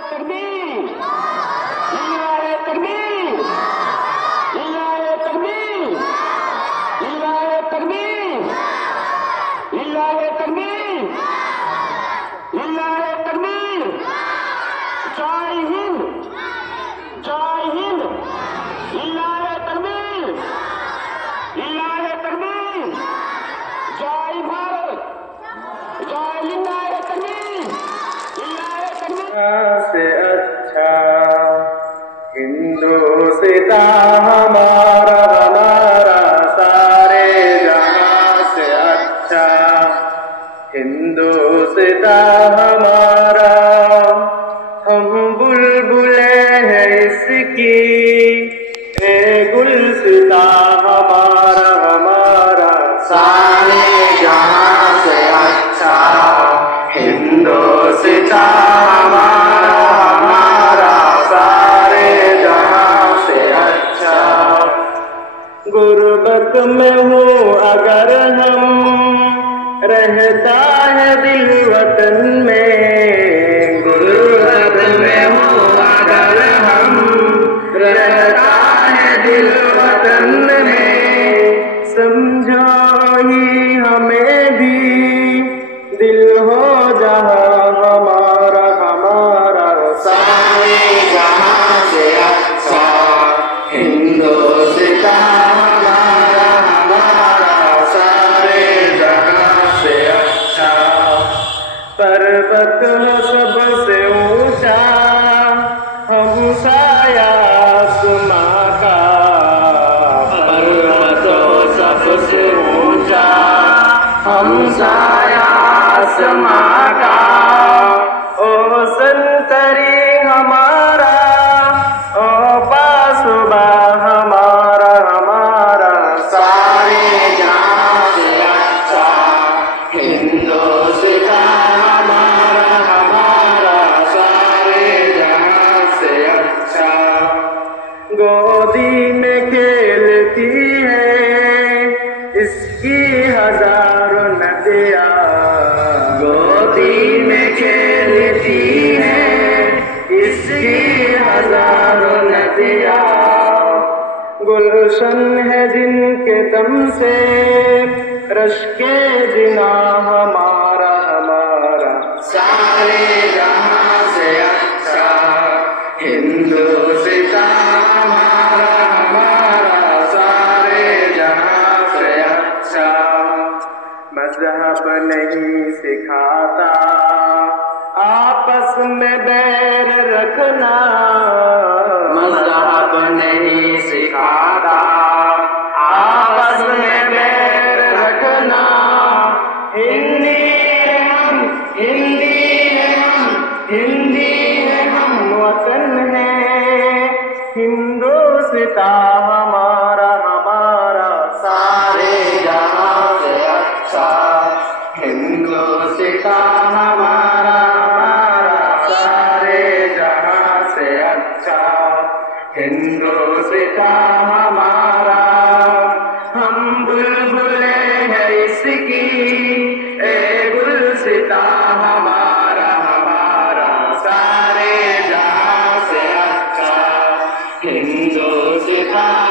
तकबीर, लिल्लाहे तकबीर, लिल्लाहे तकबीर, लिल्लाहे तकबीर, लिल्लाहे तकबीर, लिल्लाहे तकबीर। जय हिंद, जय हिंद, लिल्लाहे तकबीर, लिल्लाहे तकबीर। जय भारत, जय लिल्लाहे तकबीर, लिल्लाहे तकबीर। से अच्छा हिंदुस्तान हमारा, हमारा सारे जहां से अच्छा हिंदुस्तान हमारा। हम बुलबुले हैं इसकी, ए गुलसितान हमारा, हमारा सारे जहां से अच्छा हिंदुस्तान हमारा, हमारा सारे जहां से अच्छा। गुर्बत में हूँ अगर हम, रहता है दिल वतन में। गुर्बत में हूँ अगर हम, रहता है दिल वतन में। समझो ही हमें भी दिल हो जहाँ हमारा, हमारा सारे जहाँ से अच्छा हिंदुस्तान हमारा, हमारा सारे जहाँ से अच्छा। पर्वत हो सबसे ऊंचा, हम साया आसमां का। पर्वत हो सबसे ऊंचा, हम साया आसमां का। ओ संतरी हमारा, ओ पासुबा हमारा, हमारा सारे जहां से अच्छा हिंदुस्तान हमारा, हमारा सारे जहां से अच्छा। गोदी में खेलती है इसकी हजारों नदियाँ, गोदी में खेलती है इसकी हजारों नदियाँ। गुलशन है जिनके दम से रश्के जिना हमारा, हमारा सारे जहां से अच्छा हिंदुस्तान हमारा, हमारा सारे जहां से अच्छा। मजहब नहीं सिखाता आपस में बैर रखना, मजहब नहीं सिखाता आपस में बैर रखना। हिंदी है हम, हिंदी है हम, हिंदी है हम, वतन है हिंदुस्तान हमारा, हमारा सारे जहां से अच्छा हिंदुस्तान हमारा, हमारा सारे जहां से अच्छा हिंदुस्तान हमारा। हम बुलबुले हैं इसकी, ए गुलसितान हमारा, हमारा सारे जहां से अच्छा हिंदुस्तान।